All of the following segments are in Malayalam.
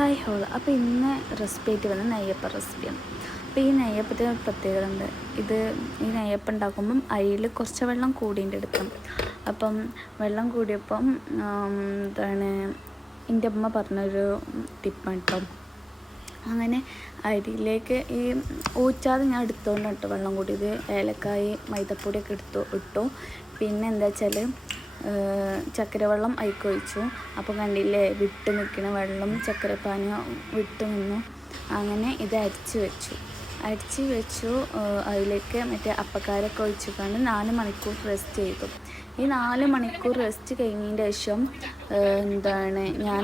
Hi whole. അപ്പോൾ ഇന്ന് റെസിപ്പി ആയിട്ട് വന്ന നെയ്യപ്പം റെസിപ്പിയാണ്. അപ്പോൾ ഈ നെയ്യപ്പത്തിന് പ്രത്യേകത ഉണ്ട്. ഈ നെയ്യപ്പം ഉണ്ടാക്കുമ്പം അതിൽ കുറച്ച് വെള്ളം കൂടിയിട്ട് എടുക്കണം. അപ്പം വെള്ളം കൂടിയപ്പം എൻ്റെ അമ്മ പറഞ്ഞൊരു ടിപ്പാണ് കേട്ടോ. അങ്ങനെ അരിയിലേക്ക് ഈ ഊറ്റാതെ ഞാൻ എടുത്തോണ്ട് കേട്ടോ വെള്ളം കൂടിയത്. ഏലക്കായ് മൈദപ്പൊടിയൊക്കെ ഇട്ടു. പിന്നെ എന്താ വെച്ചാൽ ചക്കര വെള്ളം ഒഴിച്ചു. അപ്പോൾ കണ്ടില്ലേ, വിട്ട് നിൽക്കുന്ന വെള്ളം ചക്കരപ്പാനിയും വിട്ട് നിന്നു. അങ്ങനെ ഇത് അരിച്ച് വെച്ചു. അതിലേക്ക് മറ്റേ അപ്പക്കാരൊക്കെ ഒഴിച്ചിട്ടാണ് 4 മണിക്കൂർ റെസ്റ്റ് ചെയ്തു. ഈ 4 മണിക്കൂർ റെസ്റ്റ് കഴിഞ്ഞതിന് ശേഷം ഞാൻ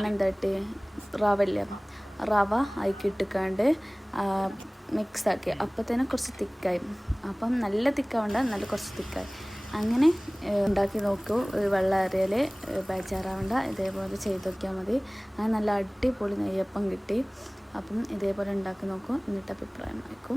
റവ അതിക്കിട്ടിക്കാണ്ട് മിക്സാക്കി. അപ്പോൾ തന്നെ കുറച്ച് തിക്കായി. അപ്പം നല്ല തിക്കാവണ്ട, നല്ല കുറച്ച് തിക്കായി. അങ്ങനെ ഉണ്ടാക്കി നോക്കൂ. വെള്ളം ഏറിയാൽ ബേജാറാവണ്ട, ഇതേപോലെ ചെയ്ത് നോക്കിയാൽ മതി. അങ്ങനെ നല്ല അടിപൊളി നെയ്യപ്പം കിട്ടി. അപ്പം ഇതേപോലെ ഉണ്ടാക്കി നോക്കൂ, എന്നിട്ട് അഭിപ്രായം അയക്കൂ.